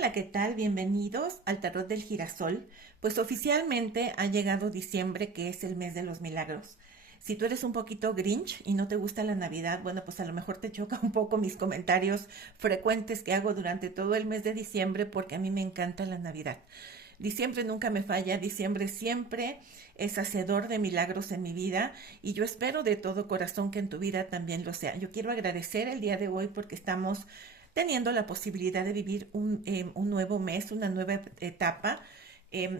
Hola, ¿qué tal? Bienvenidos al Tarot del Girasol. Pues oficialmente ha llegado diciembre, que es el mes de los milagros. Si tú eres un poquito Grinch y no te gusta la Navidad, bueno, pues a lo mejor te choca un poco mis comentarios frecuentes que hago durante todo el mes de diciembre porque a mí me encanta la Navidad. Diciembre nunca me falla, diciembre siempre es hacedor de milagros en mi vida y yo espero de todo corazón que en tu vida también lo sea. Yo quiero agradecer el día de hoy porque estamos teniendo la posibilidad de vivir un nuevo mes, una nueva etapa.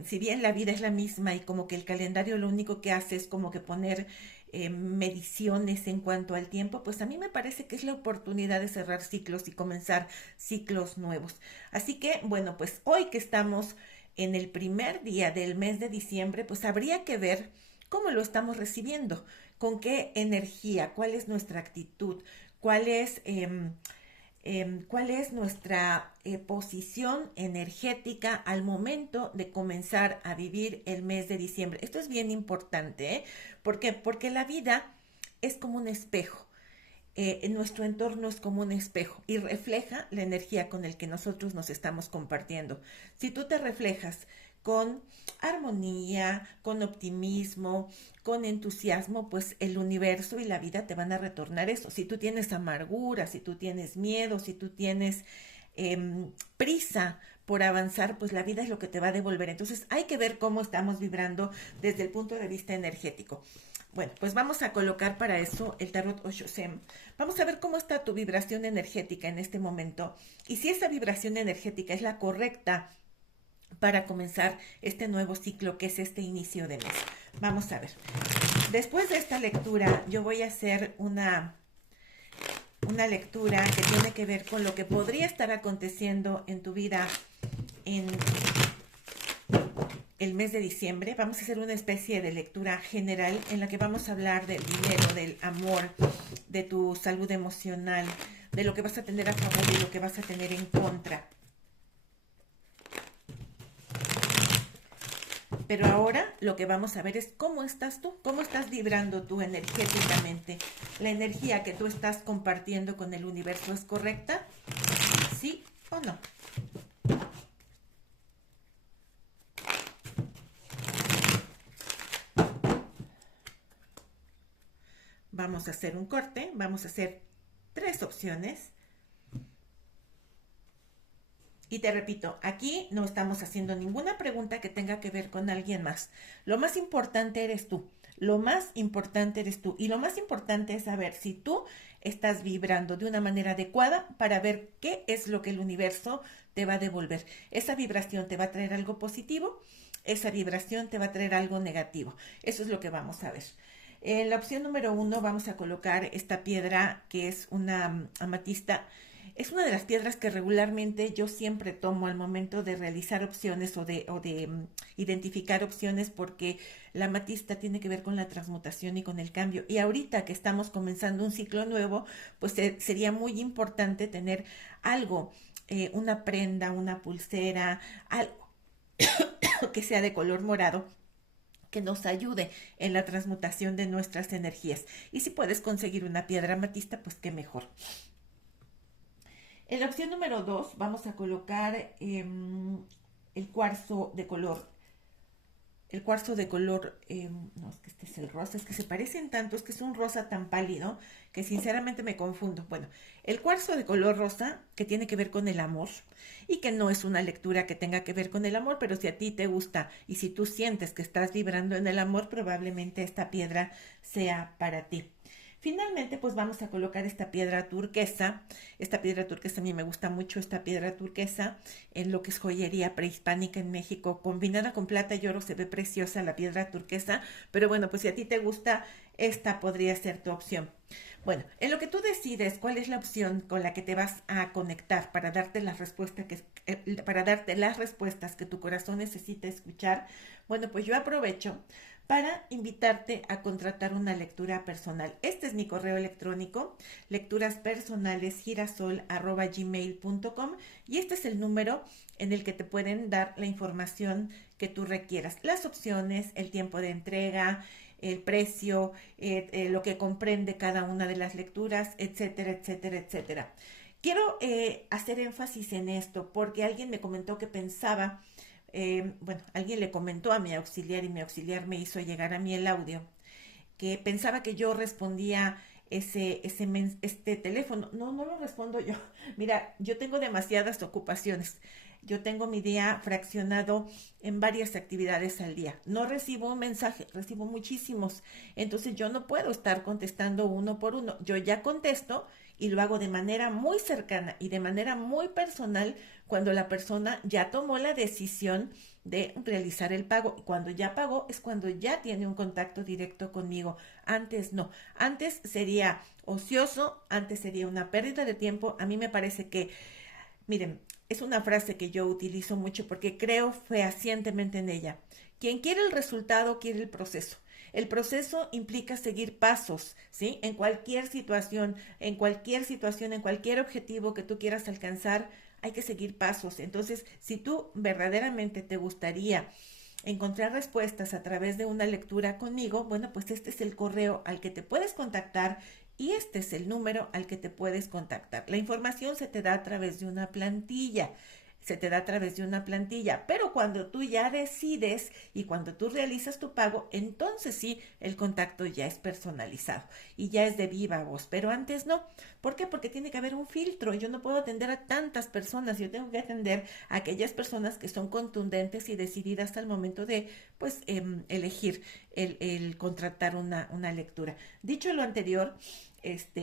Si bien la vida es la misma y como que el calendario lo único que hace es como que poner mediciones en cuanto al tiempo, pues a mí me parece que es la oportunidad de cerrar ciclos y comenzar ciclos nuevos. Así que, bueno, pues hoy que estamos en el primer día del mes de diciembre, pues habría que ver cómo lo estamos recibiendo, con qué energía, cuál es nuestra actitud, cuál es cuál es nuestra posición energética al momento de comenzar a vivir el mes de diciembre. Esto es bien importante, ¿eh? ¿Por qué? Porque la vida es como un espejo. En nuestro entorno es como un espejo y refleja la energía con el que nosotros nos estamos compartiendo. Si tú te reflejas con armonía, con optimismo, con entusiasmo, pues el universo y la vida te van a retornar eso. Si tú tienes amargura, si tú tienes miedo, si tú tienes prisa por avanzar, pues la vida es lo que te va a devolver. Entonces hay que ver cómo estamos vibrando desde el punto de vista energético. Bueno, pues vamos a colocar para eso el tarot Osho Sem. Vamos a ver cómo está tu vibración energética en este momento y si esa vibración energética es la correcta para comenzar este nuevo ciclo que es este inicio de mes. Vamos a ver. Después de esta lectura, yo voy a hacer una lectura que tiene que ver con lo que podría estar aconteciendo en tu vida en el mes de diciembre. Vamos a hacer una especie de lectura general en la que vamos a hablar del dinero, del amor, de tu salud emocional, de lo que vas a tener a favor y lo que vas a tener en contra. Pero ahora lo que vamos a ver es cómo estás tú, cómo estás vibrando tú energéticamente. ¿La energía que tú estás compartiendo con el universo es correcta? ¿Sí o no? Vamos a hacer un corte, vamos a hacer 3 opciones. Y te repito, aquí no estamos haciendo ninguna pregunta que tenga que ver con alguien más. Lo más importante eres tú. Lo más importante eres tú. Y lo más importante es saber si tú estás vibrando de una manera adecuada para ver qué es lo que el universo te va a devolver. Esa vibración te va a traer algo positivo, esa vibración te va a traer algo negativo. Eso es lo que vamos a ver. En la opción número 1 vamos a colocar esta piedra que es una amatista. Es una de las piedras que regularmente yo siempre tomo al momento de realizar opciones o de identificar opciones porque la amatista tiene que ver con la transmutación y con el cambio. Y ahorita que estamos comenzando un ciclo nuevo, pues sería muy importante tener algo, una prenda, una pulsera, algo que sea de color morado que nos ayude en la transmutación de nuestras energías. Y si puedes conseguir una piedra amatista, pues qué mejor. En la opción número 2 vamos a colocar el cuarzo de color. El cuarzo de color, no, es que este es el rosa, es que se parecen tanto, es que es un rosa tan pálido que sinceramente me confundo. Bueno, el cuarzo de color rosa que tiene que ver con el amor y que no es una lectura que tenga que ver con el amor, pero si a ti te gusta y si tú sientes que estás vibrando en el amor, probablemente esta piedra sea para ti. Finalmente, pues vamos a colocar esta piedra turquesa. Esta piedra turquesa a mí me gusta mucho, esta piedra turquesa en lo que es joyería prehispánica en México. Combinada con plata y oro se ve preciosa la piedra turquesa, pero bueno, pues si a ti te gusta, esta podría ser tu opción. Bueno, en lo que tú decides cuál es la opción con la que te vas a conectar para darte para darte las respuestas que tu corazón necesita escuchar, bueno, pues yo aprovecho para invitarte a contratar una lectura personal. Este es mi correo electrónico, lecturaspersonalesgirasol@gmail.com, y este es el número en el que te pueden dar la información que tú requieras, las opciones, el tiempo de entrega, el precio, lo que comprende cada una de las lecturas, etcétera, etcétera, etcétera. Quiero hacer énfasis en esto porque alguien me comentó que pensaba, bueno, alguien le comentó a mi auxiliar y mi auxiliar me hizo llegar a mí el audio, que pensaba que yo respondía este teléfono. No, no lo respondo yo. Mira, yo tengo demasiadas ocupaciones. Yo tengo mi día fraccionado en varias actividades al día. No recibo un mensaje, recibo muchísimos. Entonces yo no puedo estar contestando uno por uno. Yo ya contesto y lo hago de manera muy cercana y de manera muy personal cuando la persona ya tomó la decisión de realizar el pago. Cuando ya pagó es cuando ya tiene un contacto directo conmigo. Antes no. Antes sería ocioso, antes sería una pérdida de tiempo. A mí me parece que, miren, es una frase que yo utilizo mucho porque creo fehacientemente en ella. Quien quiere el resultado quiere el proceso. El proceso implica seguir pasos, ¿sí? En cualquier situación, en cualquier objetivo que tú quieras alcanzar, hay que seguir pasos. Entonces, si tú verdaderamente te gustaría encontrar respuestas a través de una lectura conmigo, bueno, pues este es el correo al que te puedes contactar y este es el número al que te puedes contactar. La información se te da a través de una plantilla. Se te da a través de una plantilla, pero cuando tú ya decides y cuando tú realizas tu pago, entonces sí, el contacto ya es personalizado y ya es de viva voz, pero antes no. ¿Por qué? Porque tiene que haber un filtro. Yo no puedo atender a tantas personas, yo tengo que atender a aquellas personas que son contundentes y decididas al momento de, pues, elegir el contratar una lectura. Dicho lo anterior,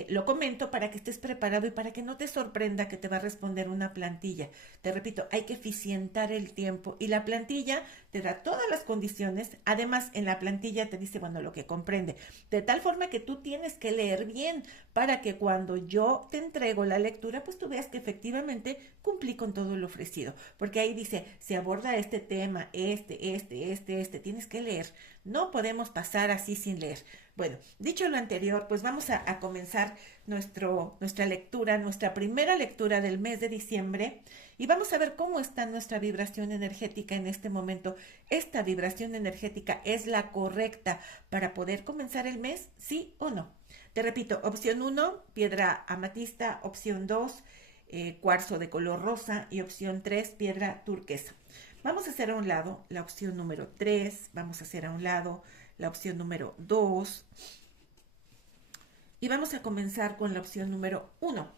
lo comento para que estés preparado y para que no te sorprenda que te va a responder una plantilla. Te repito, hay que eficientar el tiempo y la plantilla te da todas las condiciones. Además, en la plantilla te dice, bueno, lo que comprende. De tal forma que tú tienes que leer bien para que cuando yo te entrego la lectura, pues tú veas que efectivamente cumplí con todo lo ofrecido. Porque ahí dice, se aborda este tema, tienes que leer. No podemos pasar así sin leer. Bueno, dicho lo anterior, pues vamos a comenzar nuestra lectura, nuestra primera lectura del mes de diciembre y vamos a ver cómo está nuestra vibración energética en este momento. ¿Esta vibración energética es la correcta para poder comenzar el mes? ¿Sí o no? Te repito, opción uno, piedra amatista, opción 2, cuarzo de color rosa y opción 3, piedra turquesa. Vamos a hacer a un lado la opción número 3, vamos a hacer a un lado la opción número 2 y vamos a comenzar con la opción número 1,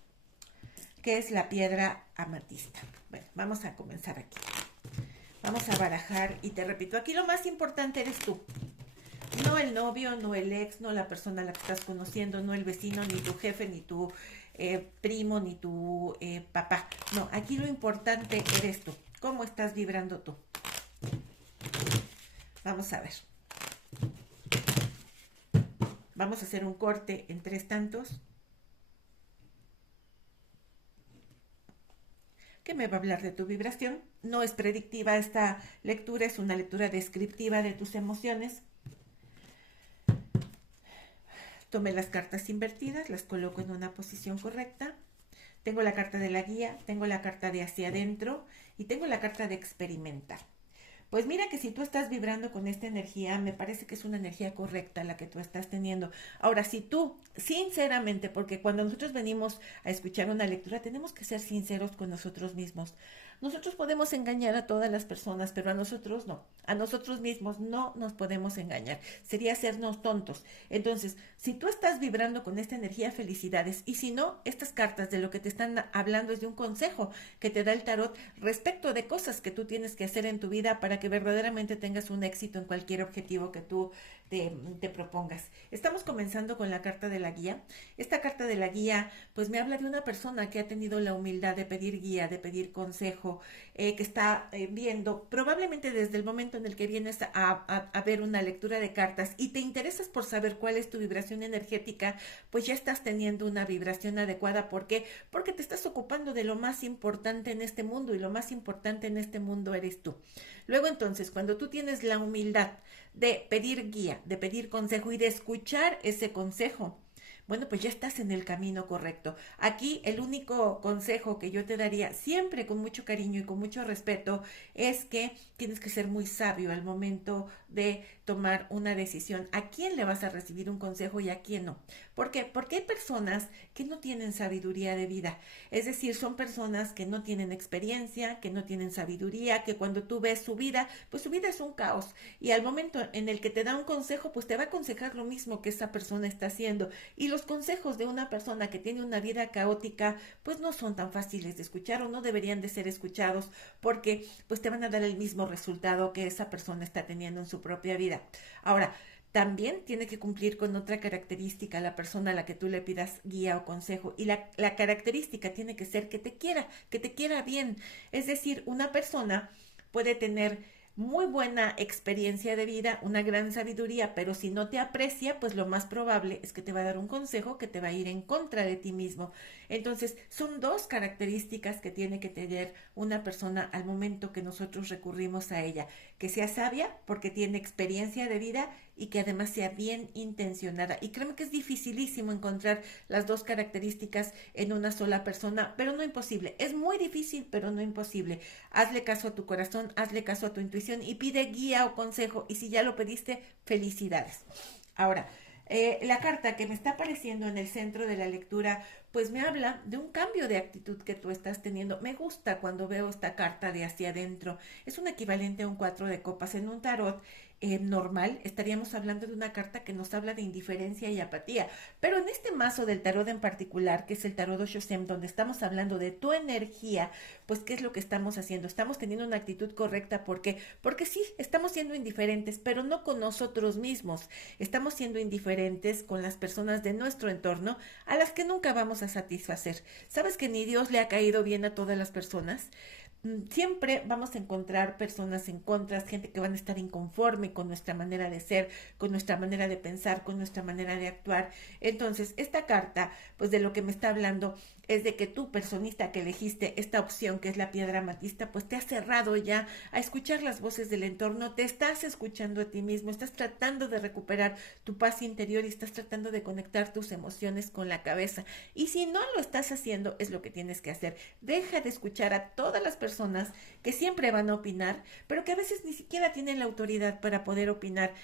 que es la piedra amatista. Bueno, vamos a comenzar aquí. Vamos a barajar y te repito, aquí lo más importante eres tú. No el novio, no el ex, no la persona a la que estás conociendo, no el vecino, ni tu jefe, ni tu primo, ni tu papá. No, aquí lo importante eres tú. ¿Cómo estás vibrando tú? Vamos a ver. Vamos a hacer un corte en 3 tantos. Que me va a hablar de tu vibración. No es predictiva esta lectura, es una lectura descriptiva de tus emociones. Tomé las cartas invertidas, las coloco en una posición correcta. Tengo la carta de la guía, tengo la carta de hacia adentro y tengo la carta de experimentar. Pues mira que si tú estás vibrando con esta energía, me parece que es una energía correcta la que tú estás teniendo. Ahora, si tú, sinceramente, porque cuando nosotros venimos a escuchar una lectura, tenemos que ser sinceros con nosotros mismos. Nosotros podemos engañar a todas las personas, pero a nosotros no. A nosotros mismos no nos podemos engañar. Sería hacernos tontos. Entonces, si tú estás vibrando con esta energía, felicidades. Y si no, estas cartas de lo que te están hablando es de un consejo que te da el tarot respecto de cosas que tú tienes que hacer en tu vida para que verdaderamente tengas un éxito en cualquier objetivo que tú te propongas. Estamos comenzando con la carta de la guía. Esta carta de la guía pues me habla de una persona que ha tenido la humildad de pedir guía, de pedir consejo, que está viendo probablemente desde el momento en el que vienes a ver una lectura de cartas y te interesas por saber cuál es tu vibración energética, pues ya estás teniendo una vibración adecuada. ¿Por qué? Porque te estás ocupando de lo más importante en este mundo y lo más importante en este mundo eres tú. Luego entonces, cuando tú tienes la humildad de pedir guía, de pedir consejo y de escuchar ese consejo, bueno, pues ya estás en el camino correcto. Aquí el único consejo que yo te daría, siempre con mucho cariño y con mucho respeto, es que tienes que ser muy sabio al momento de tomar una decisión a quién le vas a recibir un consejo y a quién no. ¿Por qué? Porque hay personas que no tienen sabiduría de vida. Es decir, son personas que no tienen experiencia, que no tienen sabiduría, que cuando tú ves su vida, pues su vida es un caos. Y al momento en el que te da un consejo, pues te va a aconsejar lo mismo que esa persona está haciendo. Y los consejos de una persona que tiene una vida caótica, pues no son tan fáciles de escuchar o no deberían de ser escuchados porque pues te van a dar el mismo resultado que esa persona está teniendo en su propia vida. Ahora, también tiene que cumplir con otra característica la persona a la que tú le pidas guía o consejo. Y la característica tiene que ser que te quiera bien. Es decir, una persona puede tener muy buena experiencia de vida, una gran sabiduría, pero si no te aprecia, pues lo más probable es que te va a dar un consejo que te va a ir en contra de ti mismo. Entonces, son dos características que tiene que tener una persona al momento que nosotros recurrimos a ella, que sea sabia porque tiene experiencia de vida y que además sea bien intencionada. Y créeme que es dificilísimo encontrar las dos características en una sola persona, pero no imposible. Es muy difícil, pero no imposible. Hazle caso a tu corazón, hazle caso a tu intuición y pide guía o consejo. Y si ya lo pediste, felicidades. Ahora, la carta que me está apareciendo en el centro de la lectura, pues me habla de un cambio de actitud que tú estás teniendo. Me gusta cuando veo esta carta de hacia adentro. Es un equivalente a un 4 de copas. En un tarot normal estaríamos hablando de una carta que nos habla de indiferencia y apatía. Pero en este mazo del tarot en particular, que es el tarot Oshosem, donde estamos hablando de tu energía, pues ¿qué es lo que estamos haciendo? Estamos teniendo una actitud correcta. ¿Por qué? Porque sí, estamos siendo indiferentes, pero no con nosotros mismos. Estamos siendo indiferentes con las personas de nuestro entorno a las que nunca vamos a satisfacer. ¿Sabes que ni Dios le ha caído bien a todas las personas? Siempre vamos a encontrar personas en contra, gente que van a estar inconforme con nuestra manera de ser, con nuestra manera de pensar, con nuestra manera de actuar. Entonces, esta carta, pues de lo que me está hablando es de que tú, personista que elegiste esta opción que es la piedra amatista, pues te has cerrado ya a escuchar las voces del entorno, te estás escuchando a ti mismo, estás tratando de recuperar tu paz interior y estás tratando de conectar tus emociones con la cabeza. Y si no lo estás haciendo, es lo que tienes que hacer. Deja de escuchar a todas las personas que siempre van a opinar, pero que a veces ni siquiera tienen la autoridad para poder opinar.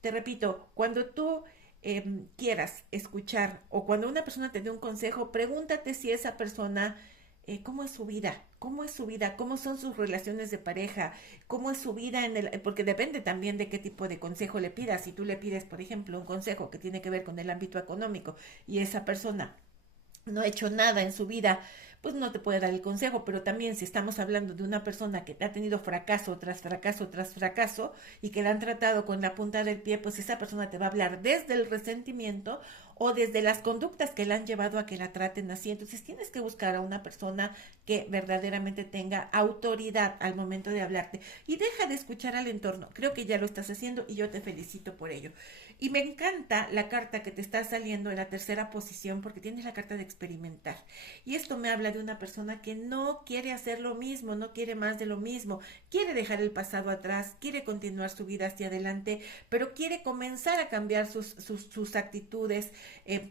Te repito, cuando tú quieras escuchar o cuando una persona te dé un consejo, pregúntate si esa persona, cómo es su vida, cómo es su vida, cómo son sus relaciones de pareja, cómo es su vida porque depende también de qué tipo de consejo le pidas. Si tú le pides, por ejemplo, un consejo que tiene que ver con el ámbito económico y esa persona no ha hecho nada en su vida, pues no te puede dar el consejo. Pero también si estamos hablando de una persona que ha tenido fracaso tras fracaso tras fracaso y que la han tratado con la punta del pie, pues esa persona te va a hablar desde el resentimiento o desde las conductas que la han llevado a que la traten así. Entonces tienes que buscar a una persona que verdaderamente tenga autoridad al momento de hablarte y deja de escuchar al entorno. Creo que ya lo estás haciendo y yo te felicito por ello. Y me encanta la carta que te está saliendo en la tercera posición porque tienes la carta de experimentar. Y esto me habla de una persona que no quiere hacer lo mismo, no quiere más de lo mismo, quiere dejar el pasado atrás, quiere continuar su vida hacia adelante, pero quiere comenzar a cambiar sus actitudes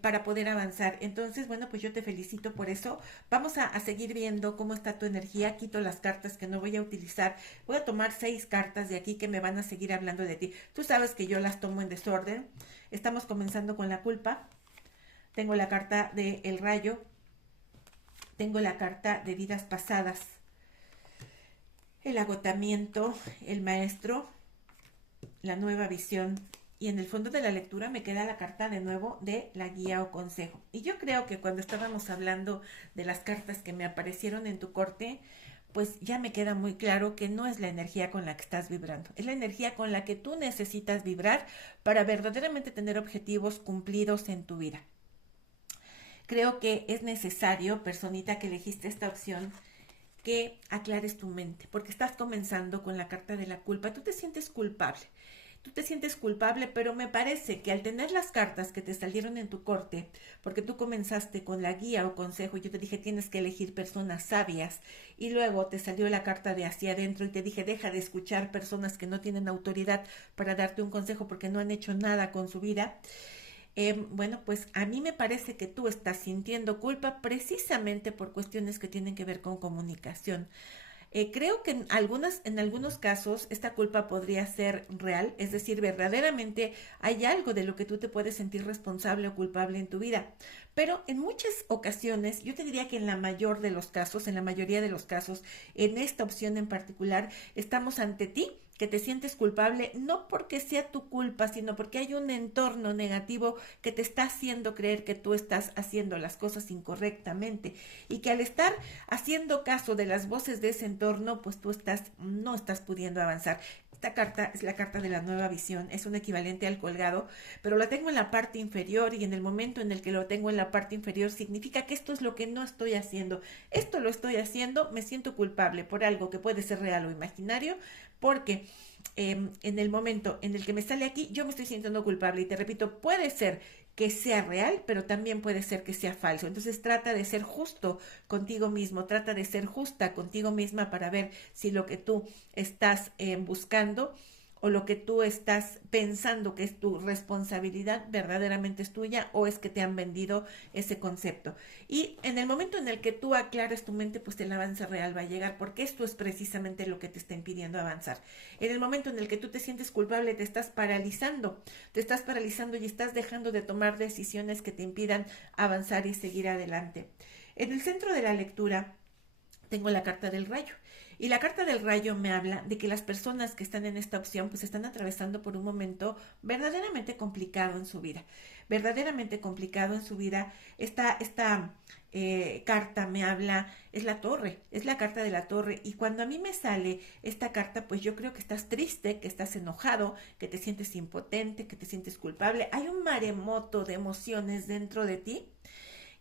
para poder avanzar. Entonces, bueno, pues yo te felicito por eso. Vamos a seguir viendo cómo está tu energía. Quito las cartas que no voy a utilizar. Voy a tomar 6 cartas de aquí que me van a seguir hablando de ti. Tú sabes que yo las tomo en desorden. Estamos comenzando con la culpa. Tengo la carta de el rayo. Tengo la carta de vidas pasadas. El agotamiento, el maestro, la nueva visión. Y en el fondo de la lectura me queda la carta de nuevo de la guía o consejo. Y yo creo que cuando estábamos hablando de las cartas que me aparecieron en tu corte, pues ya me queda muy claro que no es la energía con la que estás vibrando, es la energía con la que tú necesitas vibrar para verdaderamente tener objetivos cumplidos en tu vida. Creo que es necesario, personita que elegiste esta opción, que aclares tu mente, porque estás comenzando con la carta de la culpa. Tú te sientes culpable. Tú te sientes culpable, pero me parece que al tener las cartas que te salieron en tu corte, porque tú comenzaste con la guía o consejo, yo te dije tienes que elegir personas sabias, y luego te salió la carta de hacia adentro y te dije deja de escuchar personas que no tienen autoridad para darte un consejo porque no han hecho nada con su vida. Bueno, pues a mí me parece que tú estás sintiendo culpa precisamente por cuestiones que tienen que ver con comunicación. Creo que en algunos casos esta culpa podría ser real, es decir, verdaderamente hay algo de lo que tú te puedes sentir responsable o culpable en tu vida. Pero en muchas ocasiones, yo te diría que en la mayor de los casos, en la mayoría de los casos, en esta opción en particular, estamos ante ti que te sientes culpable, no porque sea tu culpa, sino porque hay un entorno negativo que te está haciendo creer que tú estás haciendo las cosas incorrectamente y que al estar haciendo caso de las voces de ese entorno, pues no estás pudiendo avanzar. Esta carta es la carta de la nueva visión, es un equivalente al colgado, pero la tengo en la parte inferior y en el momento en el que lo tengo en la parte inferior significa que esto es lo que no estoy haciendo. Esto lo estoy haciendo, me siento culpable por algo que puede ser real o imaginario, porque en el momento en el que me sale aquí, yo me estoy sintiendo culpable y te repito, puede ser que sea real, pero también puede ser que sea falso. Entonces trata de ser justo contigo mismo, trata de ser justa contigo misma para ver si lo que tú estás buscando o lo que tú estás pensando que es tu responsabilidad verdaderamente es tuya o es que te han vendido ese concepto. Y en el momento en el que tú aclares tu mente, pues el avance real va a llegar porque esto es precisamente lo que te está impidiendo avanzar. En el momento en el que tú te sientes culpable, te estás paralizando y estás dejando de tomar decisiones que te impidan avanzar y seguir adelante. En el centro de la lectura tengo la carta del rayo. Y la carta del rayo me habla de que las personas que están en esta opción pues están atravesando por un momento verdaderamente complicado en su vida. Verdaderamente complicado en su vida. Esta carta me habla, es la torre, es la carta de la torre. Y cuando a mí me sale esta carta, pues yo creo que estás triste, que estás enojado, que te sientes impotente, que te sientes culpable. Hay un maremoto de emociones dentro de ti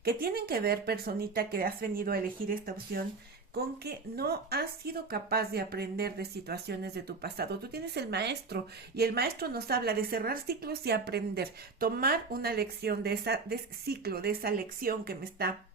que tienen que ver, personita, que has venido a elegir esta opción, con que no has sido capaz de aprender de situaciones de tu pasado. Tú tienes el maestro y el maestro nos habla de cerrar ciclos y aprender, tomar una lección de ese ciclo, de esa lección que me está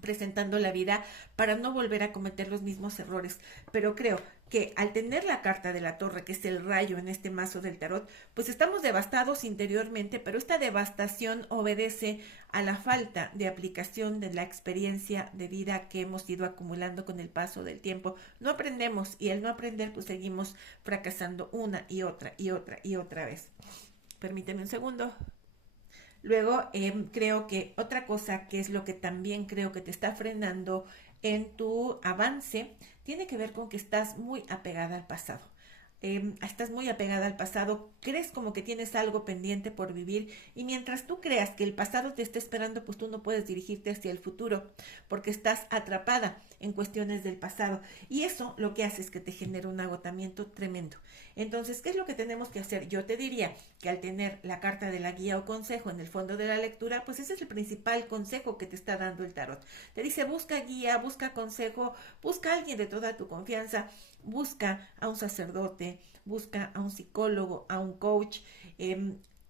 presentando la vida para no volver a cometer los mismos errores. Pero creo que al tener la carta de la torre, que es el rayo en este mazo del tarot, pues estamos devastados interiormente, pero esta devastación obedece a la falta de aplicación de la experiencia de vida que hemos ido acumulando con el paso del tiempo. No aprendemos y al no aprender pues seguimos fracasando una y otra y otra y otra vez. Permíteme un segundo. Luego, creo que otra cosa que es lo que también creo que te está frenando en tu avance, tiene que ver con que estás muy apegada al pasado. Estás muy apegada al pasado, crees como que tienes algo pendiente por vivir y mientras tú creas que el pasado te está esperando, pues tú no puedes dirigirte hacia el futuro porque estás atrapada en cuestiones del pasado y eso lo que hace es que te genera un agotamiento tremendo. Entonces, ¿qué es lo que tenemos que hacer? Yo te diría que al tener la carta de la guía o consejo en el fondo de la lectura, pues ese es el principal consejo que te está dando el tarot. Te dice, busca guía, busca consejo, busca a alguien de toda tu confianza, busca a un sacerdote, busca a un psicólogo, a un coach,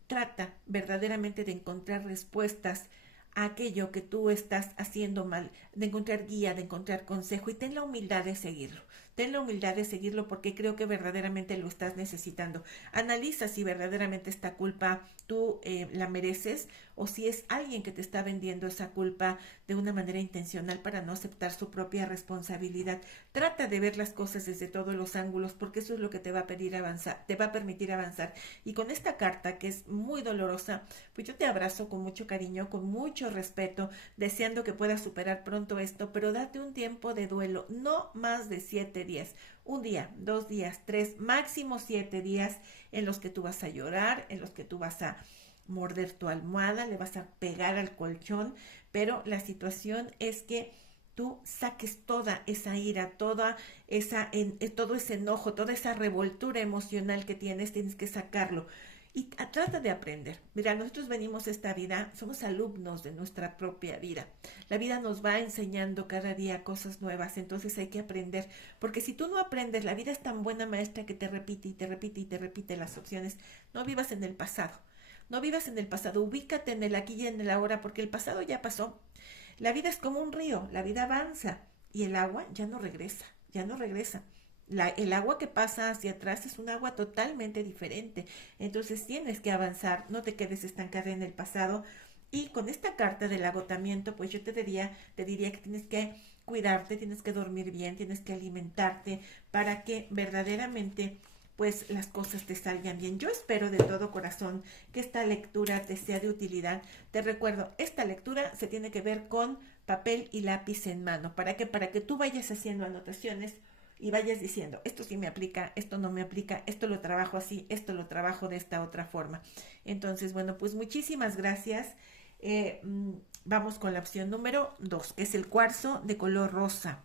trata verdaderamente de encontrar respuestas a aquello que tú estás haciendo mal, de encontrar guía, de encontrar consejo y ten la humildad de seguirlo. Ten la humildad de seguirlo porque creo que verdaderamente lo estás necesitando. Analiza si verdaderamente esta culpa tú la mereces o si es alguien que te está vendiendo esa culpa de una manera intencional para no aceptar su propia responsabilidad. Trata de ver las cosas desde todos los ángulos porque eso es lo que te va a pedir avanzar, te va a permitir avanzar. Y con esta carta que es muy dolorosa, pues yo te abrazo con mucho cariño, con mucho respeto, deseando que puedas superar pronto esto, pero date un tiempo de duelo, no más de 7 días. Un día, 2 días, 3, máximo 7 días en los que tú vas a llorar, en los que tú vas a morder tu almohada, le vas a pegar al colchón, pero la situación es que tú saques toda esa ira, todo ese enojo, toda esa revoltura emocional que tienes que sacarlo. Y trata de aprender. Mira, nosotros venimos a esta vida, somos alumnos de nuestra propia vida. La vida nos va enseñando cada día cosas nuevas, entonces hay que aprender. Porque si tú no aprendes, la vida es tan buena maestra que te repite y te repite y te repite las opciones. No vivas en el pasado. No vivas en el pasado, ubícate en el aquí y en el ahora, porque el pasado ya pasó. La vida es como un río, la vida avanza y el agua ya no regresa, ya no regresa. El agua que pasa hacia atrás es un agua totalmente diferente. Entonces tienes que avanzar, no te quedes estancada en el pasado. Y con esta carta del agotamiento, pues yo te diría que tienes que cuidarte, tienes que dormir bien, tienes que alimentarte para que verdaderamente pues las cosas te salgan bien. Yo espero de todo corazón que esta lectura te sea de utilidad. Te recuerdo, esta lectura se tiene que ver con papel y lápiz en mano. ¿Para qué? Para que tú vayas haciendo anotaciones y vayas diciendo, esto sí me aplica, esto no me aplica, esto lo trabajo así, esto lo trabajo de esta otra forma. Entonces, bueno, pues muchísimas gracias. Eh, Vamos con la opción número 2, que es el cuarzo de color rosa.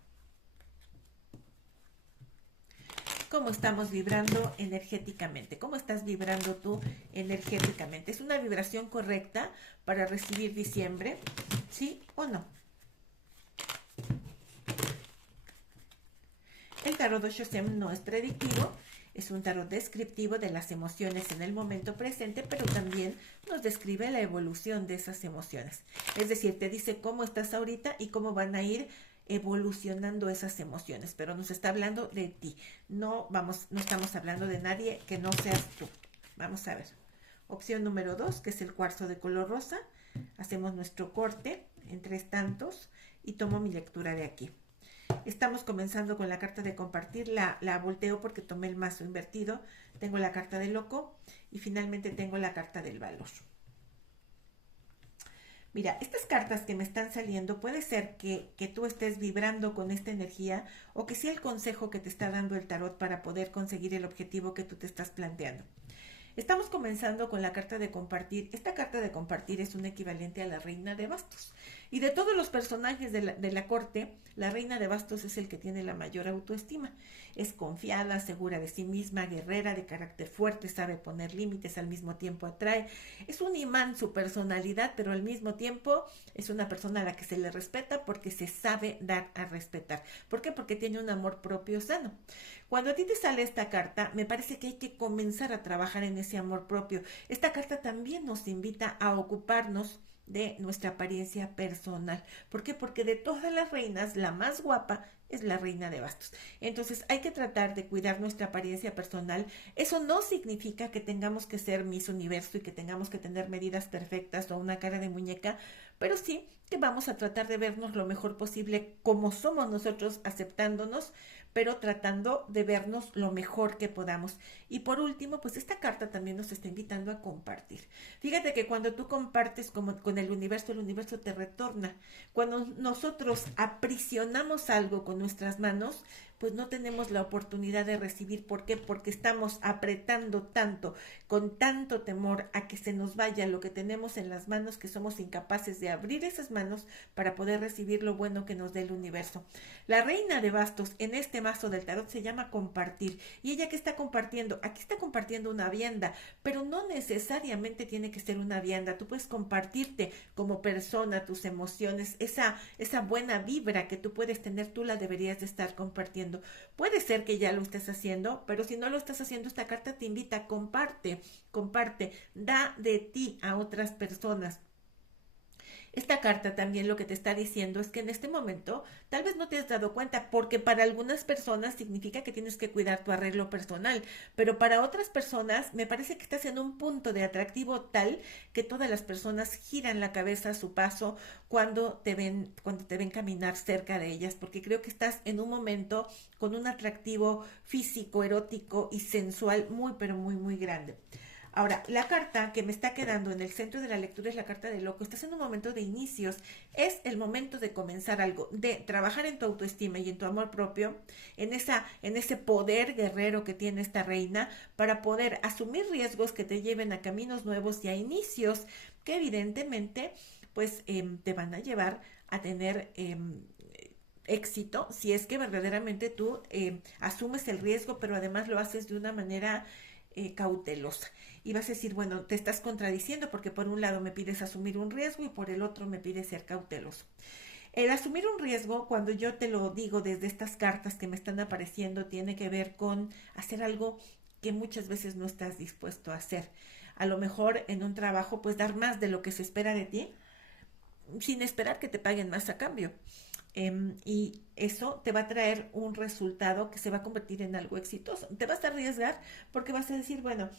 ¿Cómo estamos vibrando energéticamente? ¿Cómo estás vibrando tú energéticamente? ¿Es una vibración correcta para recibir diciembre? ¿Sí o no? El tarot Osho Sem no es predictivo, es un tarot descriptivo de las emociones en el momento presente, pero también nos describe la evolución de esas emociones. Es decir, te dice cómo estás ahorita y cómo van a ir evolucionando esas emociones, pero nos está hablando de ti. No estamos hablando de nadie que no seas tú. Vamos a ver. Opción número 2, que es el cuarzo de color rosa. Hacemos nuestro corte en 3 tantos y tomo mi lectura de aquí. Estamos comenzando con la carta de compartir, la volteo porque tomé el mazo invertido, tengo la carta del loco y finalmente tengo la carta del valor. Mira, estas cartas que me están saliendo, puede ser que tú estés vibrando con esta energía o que sea el consejo que te está dando el tarot para poder conseguir el objetivo que tú te estás planteando. Estamos comenzando con la carta de compartir. Esta carta de compartir es un equivalente a la reina de bastos. Y de todos los personajes de la corte, la reina de bastos es el que tiene la mayor autoestima. Es confiada, segura de sí misma, guerrera, de carácter fuerte, sabe poner límites, al mismo tiempo atrae. Es un imán su personalidad, pero al mismo tiempo es una persona a la que se le respeta porque se sabe dar a respetar. ¿Por qué? Porque tiene un amor propio sano. Cuando a ti te sale esta carta, me parece que hay que comenzar a trabajar en ese amor propio. Esta carta también nos invita a ocuparnos de nuestra apariencia personal. ¿Por qué? Porque de todas las reinas, la más guapa es la reina de bastos. Entonces hay que tratar de cuidar nuestra apariencia personal. Eso no significa que tengamos que ser Miss Universo y que tengamos que tener medidas perfectas o una cara de muñeca, pero sí que vamos a tratar de vernos lo mejor posible como somos nosotros, aceptándonos, pero tratando de vernos lo mejor que podamos. Y por último, pues esta carta también nos está invitando a compartir. Fíjate que cuando tú compartes con el universo te retorna. Cuando nosotros aprisionamos algo con nuestras manos, pues no tenemos la oportunidad de recibir. ¿Por qué? Porque estamos apretando tanto, con tanto temor a que se nos vaya lo que tenemos en las manos, que somos incapaces de abrir esas manos para poder recibir lo bueno que nos dé el universo. La reina de bastos en este mazo del tarot se llama compartir. ¿Y ella qué está compartiendo? Aquí está compartiendo una vianda, pero no necesariamente tiene que ser una vianda. Tú puedes compartirte como persona, tus emociones, esa buena vibra que tú puedes tener, tú la deberías de estar compartiendo. Puede ser que ya lo estés haciendo, pero si no lo estás haciendo, esta carta te invita, comparte, da de ti a otras personas. Esta carta también lo que te está diciendo es que en este momento tal vez no te has dado cuenta, porque para algunas personas significa que tienes que cuidar tu arreglo personal, pero para otras personas me parece que estás en un punto de atractivo tal que todas las personas giran la cabeza a su paso cuando te ven caminar cerca de ellas, porque creo que estás en un momento con un atractivo físico, erótico y sensual muy, pero muy, muy grande. Ahora, la carta que me está quedando en el centro de la lectura es la carta del loco. Estás en un momento de inicios, es el momento de comenzar algo, de trabajar en tu autoestima y en tu amor propio, en ese poder guerrero que tiene esta reina para poder asumir riesgos que te lleven a caminos nuevos y a inicios que evidentemente pues te van a llevar a tener éxito si es que verdaderamente tú asumes el riesgo, pero además lo haces de una manera cautelosa. Y vas a decir, bueno, te estás contradiciendo porque por un lado me pides asumir un riesgo y por el otro me pides ser cauteloso. El asumir un riesgo, cuando yo te lo digo desde estas cartas que me están apareciendo, tiene que ver con hacer algo que muchas veces no estás dispuesto a hacer. A lo mejor en un trabajo, pues dar más de lo que se espera de ti, sin esperar que te paguen más a cambio. Y eso te va a traer un resultado que se va a convertir en algo exitoso. Te vas a arriesgar porque vas a decir, bueno,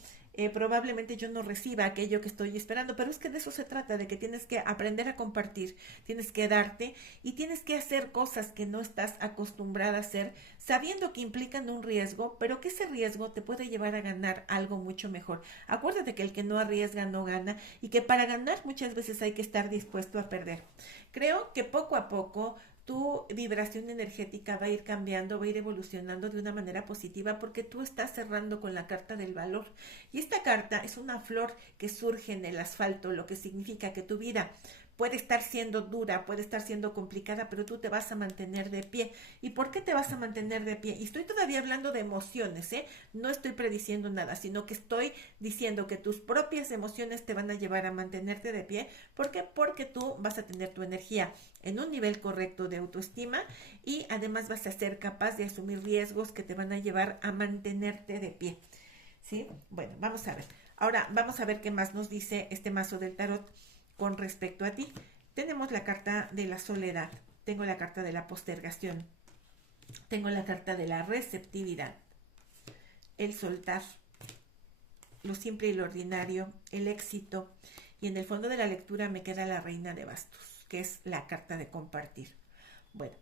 probablemente yo no reciba aquello que estoy esperando, pero es que de eso se trata, de que tienes que aprender a compartir, tienes que darte y tienes que hacer cosas que no estás acostumbrada a hacer, sabiendo que implican un riesgo, pero que ese riesgo te puede llevar a ganar algo mucho mejor. Acuérdate que el que no arriesga no gana y que para ganar muchas veces hay que estar dispuesto a perder. Creo que poco a poco tu vibración energética va a ir cambiando, va a ir evolucionando de una manera positiva porque tú estás cerrando con la carta del valor. Y esta carta es una flor que surge en el asfalto, lo que significa que tu vida puede estar siendo dura, puede estar siendo complicada, pero tú te vas a mantener de pie. ¿Y por qué te vas a mantener de pie? Y estoy todavía hablando de emociones, ¿eh? No estoy prediciendo nada, sino que estoy diciendo que tus propias emociones te van a llevar a mantenerte de pie. ¿Por qué? Porque tú vas a tener tu energía en un nivel correcto de autoestima y además vas a ser capaz de asumir riesgos que te van a llevar a mantenerte de pie. ¿Sí? Bueno, vamos a ver. Ahora vamos a ver qué más nos dice este mazo del tarot con respecto a ti. Tenemos la carta de la soledad, tengo la carta de la postergación, tengo la carta de la receptividad, el soltar, lo simple y lo ordinario, el éxito, y en el fondo de la lectura me queda la reina de bastos, que es la carta de compartir. Bueno,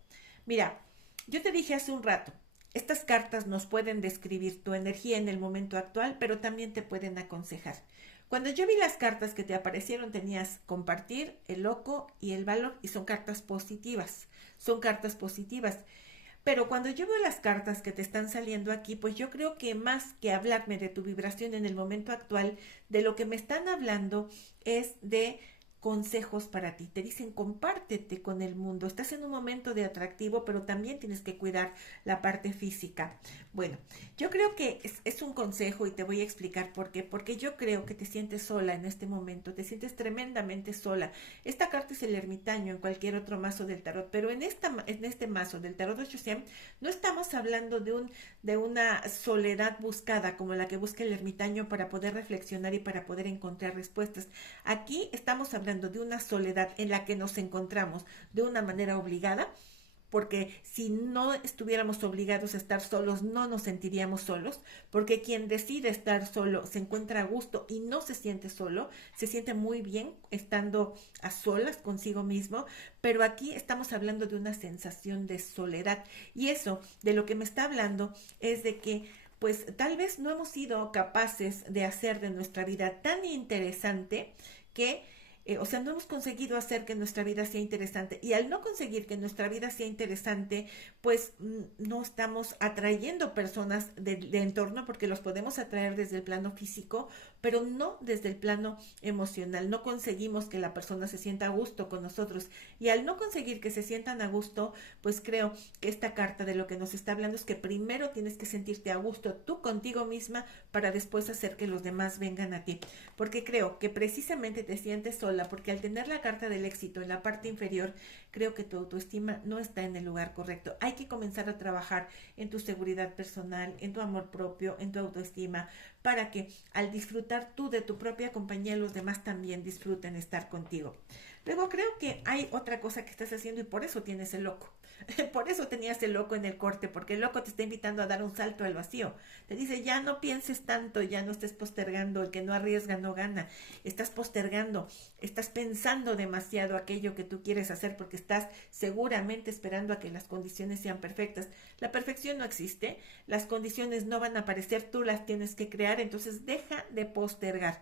mira, yo te dije hace un rato, estas cartas nos pueden describir tu energía en el momento actual, pero también te pueden aconsejar. Cuando yo vi las cartas que te aparecieron, tenías compartir, el loco y el valor, y son cartas positivas, son cartas positivas. Pero cuando yo veo las cartas que te están saliendo aquí, pues yo creo que más que hablarme de tu vibración en el momento actual, de lo que me están hablando es de consejos para ti. Te dicen compártete con el mundo. Estás en un momento de atractivo, pero también tienes que cuidar la parte física. Bueno, yo creo que es un consejo y te voy a explicar por qué. Porque yo creo que te sientes sola en este momento, te sientes tremendamente sola. Esta carta es el ermitaño en cualquier otro mazo del tarot, pero en este mazo del tarot 800 no estamos hablando de una soledad buscada como la que busca el ermitaño para poder reflexionar y para poder encontrar respuestas. Aquí estamos hablando de una soledad en la que nos encontramos de una manera obligada, porque si no estuviéramos obligados a estar solos, no nos sentiríamos solos, porque quien decide estar solo se encuentra a gusto y no se siente solo, se siente muy bien estando a solas consigo mismo, pero aquí estamos hablando de una sensación de soledad, y eso de lo que me está hablando es de que pues tal vez no hemos sido capaces de hacer de nuestra vida tan interesante que o sea, no hemos conseguido hacer que nuestra vida sea interesante, y al no conseguir que nuestra vida sea interesante, pues no estamos atrayendo personas de entorno, porque los podemos atraer desde el plano físico, pero no desde el plano emocional. No conseguimos que la persona se sienta a gusto con nosotros, y al no conseguir que se sientan a gusto, pues creo que esta carta de lo que nos está hablando es que primero tienes que sentirte a gusto tú contigo misma para después hacer que los demás vengan a ti, porque creo que precisamente te sientes sola porque al tener la carta del éxito en la parte inferior, creo que tu autoestima no está en el lugar correcto. Hay que comenzar a trabajar en tu seguridad personal, en tu amor propio, en tu autoestima, para que al disfrutar tú de tu propia compañía, los demás también disfruten estar contigo. Luego creo que hay otra cosa que estás haciendo y por eso tienes el loco. Por eso tenías el loco en el corte, porque el loco te está invitando a dar un salto al vacío. Te dice, ya no pienses tanto, ya no estés postergando, el que no arriesga no gana. Estás postergando, estás pensando demasiado aquello que tú quieres hacer porque estás seguramente esperando a que las condiciones sean perfectas. La perfección no existe, las condiciones no van a aparecer, tú las tienes que crear, entonces deja de postergar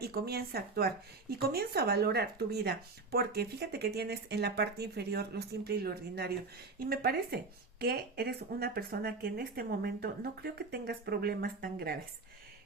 y comienza a actuar y comienza a valorar tu vida, porque fíjate que tienes en la parte inferior lo simple y lo ordinario, y me parece que eres una persona que en este momento no creo que tengas problemas tan graves.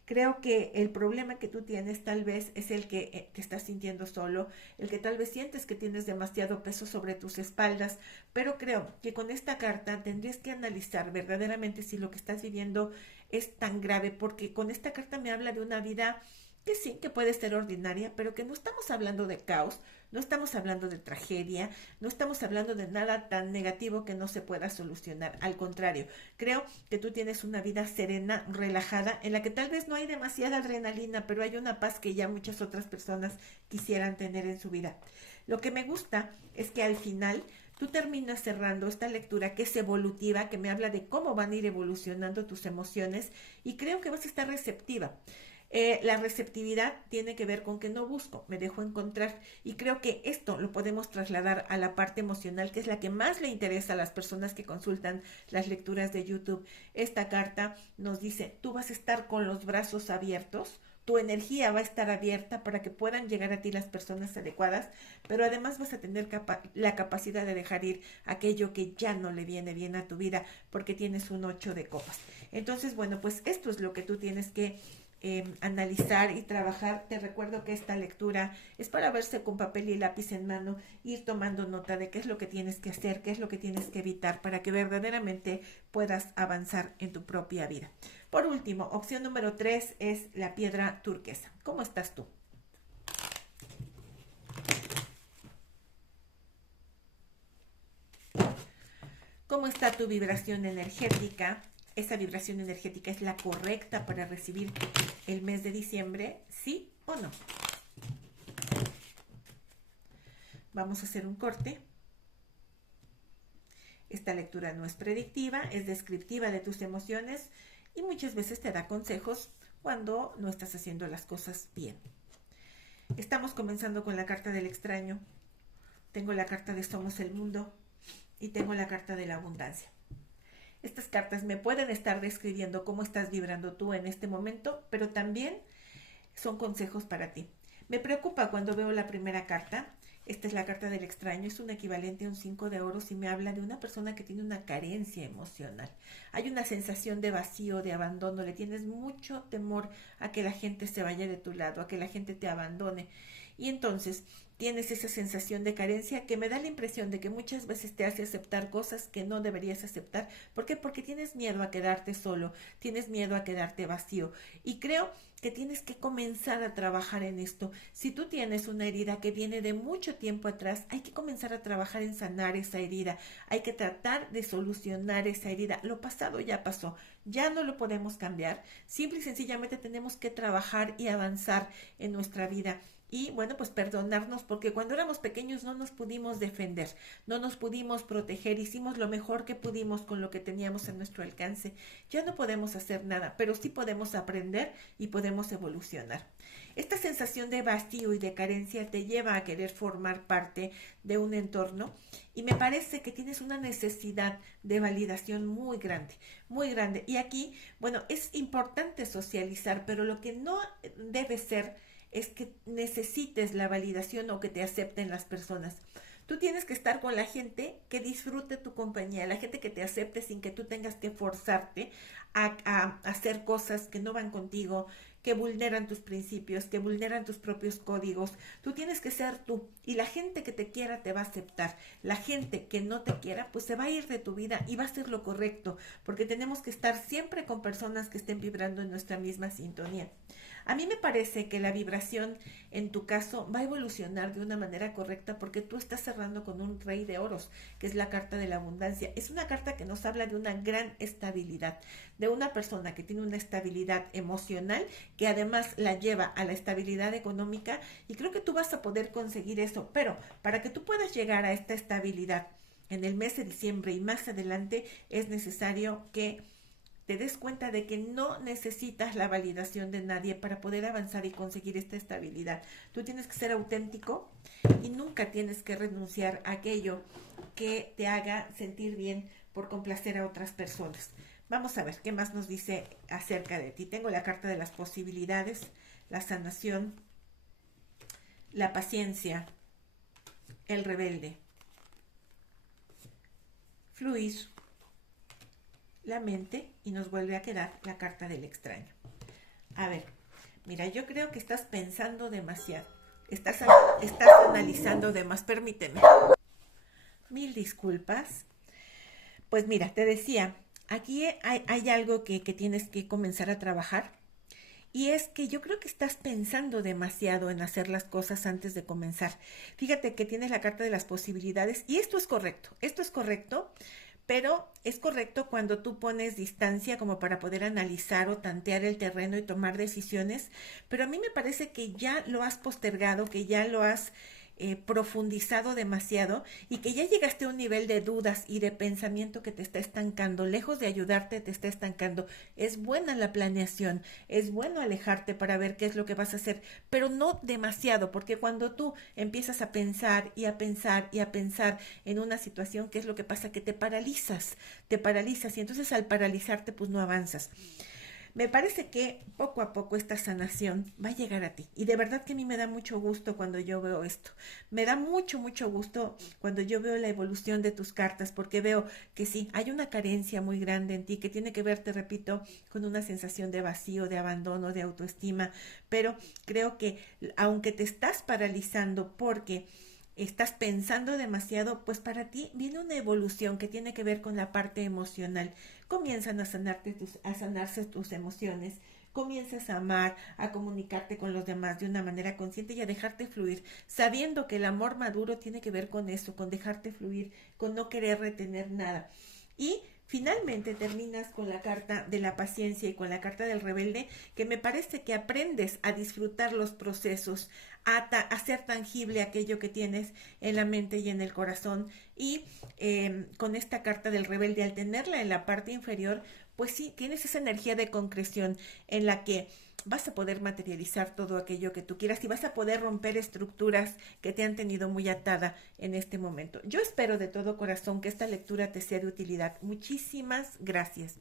Creo que el problema que tú tienes tal vez es el que te estás sintiendo solo, el que tal vez sientes que tienes demasiado peso sobre tus espaldas, pero creo que con esta carta tendrías que analizar verdaderamente si lo que estás viviendo es tan grave, porque con esta carta me habla de una vida que sí, que puede ser ordinaria, pero que no estamos hablando de caos, no estamos hablando de tragedia, no estamos hablando de nada tan negativo que no se pueda solucionar. Al contrario, creo que tú tienes una vida serena, relajada, en la que tal vez no hay demasiada adrenalina, pero hay una paz que ya muchas otras personas quisieran tener en su vida. Lo que me gusta es que al final tú terminas cerrando esta lectura que es evolutiva, que me habla de cómo van a ir evolucionando tus emociones y creo que vas a estar receptiva. La receptividad tiene que ver con que no busco, me dejo encontrar y creo que esto lo podemos trasladar a la parte emocional, que es la que más le interesa a las personas que consultan las lecturas de YouTube. Esta carta nos dice, tú vas a estar con los brazos abiertos, tu energía va a estar abierta para que puedan llegar a ti las personas adecuadas, pero además vas a tener la capacidad de dejar ir aquello que ya no le viene bien a tu vida porque tienes un 8 de copas. Entonces, bueno, pues esto es lo que tú tienes que analizar y trabajar. Te recuerdo que esta lectura es para verse con papel y lápiz en mano, ir tomando nota de qué es lo que tienes que hacer, qué es lo que tienes que evitar para que verdaderamente puedas avanzar en tu propia vida. Por último, opción número 3 es la piedra turquesa. ¿Cómo estás tú? ¿Cómo está tu vibración energética? ¿Esa vibración energética es la correcta para recibir el mes de diciembre? ¿Sí o no? Vamos a hacer un corte. Esta lectura no es predictiva, es descriptiva de tus emociones y muchas veces te da consejos cuando no estás haciendo las cosas bien. Estamos comenzando con la carta del extraño. Tengo la carta de Somos el Mundo y tengo la carta de la abundancia. Estas cartas me pueden estar describiendo cómo estás vibrando tú en este momento, pero también son consejos para ti. Me preocupa cuando veo la primera carta. Esta es la carta del extraño, es un equivalente a un 5 de oros y me habla de una persona que tiene una carencia emocional. Hay una sensación de vacío, de abandono, le tienes mucho temor a que la gente se vaya de tu lado, a que la gente te abandone. Y entonces tienes esa sensación de carencia que me da la impresión de que muchas veces te hace aceptar cosas que no deberías aceptar. ¿Por qué? Porque tienes miedo a quedarte solo, tienes miedo a quedarte vacío. Y creo que tienes que comenzar a trabajar en esto. Si tú tienes una herida que viene de mucho tiempo atrás, hay que comenzar a trabajar en sanar esa herida. Hay que tratar de solucionar esa herida. Lo pasado ya pasó, ya no lo podemos cambiar. Simple y sencillamente tenemos que trabajar y avanzar en nuestra vida. Y bueno, pues perdonarnos porque cuando éramos pequeños no nos pudimos defender, no nos pudimos proteger, hicimos lo mejor que pudimos con lo que teníamos a nuestro alcance. Ya no podemos hacer nada, pero sí podemos aprender y podemos evolucionar. Esta sensación de vacío y de carencia te lleva a querer formar parte de un entorno y me parece que tienes una necesidad de validación muy grande, muy grande. Y aquí, bueno, es importante socializar, pero lo que no debe ser es que necesites la validación o que te acepten las personas. Tú tienes que estar con la gente que disfrute tu compañía, la gente que te acepte sin que tú tengas que forzarte a hacer cosas que no van contigo, que vulneran tus principios, que vulneran tus propios códigos. Tú tienes que ser tú y la gente que te quiera te va a aceptar. La gente que no te quiera pues se va a ir de tu vida y va a ser lo correcto, porque tenemos que estar siempre con personas que estén vibrando en nuestra misma sintonía. A mí me parece que la vibración en tu caso va a evolucionar de una manera correcta porque tú estás cerrando con un rey de oros, que es la carta de la abundancia. Es una carta que nos habla de una gran estabilidad, de una persona que tiene una estabilidad emocional que además la lleva a la estabilidad económica y creo que tú vas a poder conseguir eso, pero para que tú puedas llegar a esta estabilidad en el mes de diciembre y más adelante es necesario que te des cuenta de que no necesitas la validación de nadie para poder avanzar y conseguir esta estabilidad. Tú tienes que ser auténtico y nunca tienes que renunciar a aquello que te haga sentir bien por complacer a otras personas. Vamos a ver qué más nos dice acerca de ti. Tengo la carta de las posibilidades, la sanación, la paciencia, el rebelde, fluir, la mente y nos vuelve a quedar la carta del extraño. A ver, mira, yo creo que estás pensando demasiado, estás analizando de más, permíteme. Mil disculpas. Pues mira, te decía, aquí hay algo que tienes que comenzar a trabajar y es que yo creo que estás pensando demasiado en hacer las cosas antes de comenzar. Fíjate que tienes la carta de las posibilidades y esto es correcto, pero es correcto cuando tú pones distancia como para poder analizar o tantear el terreno y tomar decisiones, pero a mí me parece que ya lo has postergado, que ya lo has profundizado demasiado y que ya llegaste a un nivel de dudas y de pensamiento que te está estancando, lejos de ayudarte, te está estancando. Es buena la planeación, es bueno alejarte para ver qué es lo que vas a hacer, pero no demasiado, porque cuando tú empiezas a pensar y a pensar y a pensar en una situación, ¿qué es lo que pasa? Que te paralizas y entonces al paralizarte pues no avanzas. Me parece que poco a poco esta sanación va a llegar a ti. Y de verdad que a mí me da mucho gusto cuando yo veo esto. Me da mucho, mucho gusto cuando yo veo la evolución de tus cartas, porque veo que sí, hay una carencia muy grande en ti que tiene que ver, te repito, con una sensación de vacío, de abandono, de autoestima. Pero creo que aunque te estás paralizando porque estás pensando demasiado, pues para ti viene una evolución que tiene que ver con la parte emocional. Comienzan a sanarse tus emociones, comienzas a amar, a comunicarte con los demás de una manera consciente y a dejarte fluir, sabiendo que el amor maduro tiene que ver con eso, con dejarte fluir, con no querer retener nada. Y finalmente terminas con la carta de la paciencia y con la carta del rebelde, que me parece que aprendes a disfrutar los procesos, a hacer tangible aquello que tienes en la mente y en el corazón. Y con esta carta del rebelde, al tenerla en la parte inferior, pues sí, tienes esa energía de concreción en la que vas a poder materializar todo aquello que tú quieras y vas a poder romper estructuras que te han tenido muy atada en este momento. Yo espero de todo corazón que esta lectura te sea de utilidad. Muchísimas gracias.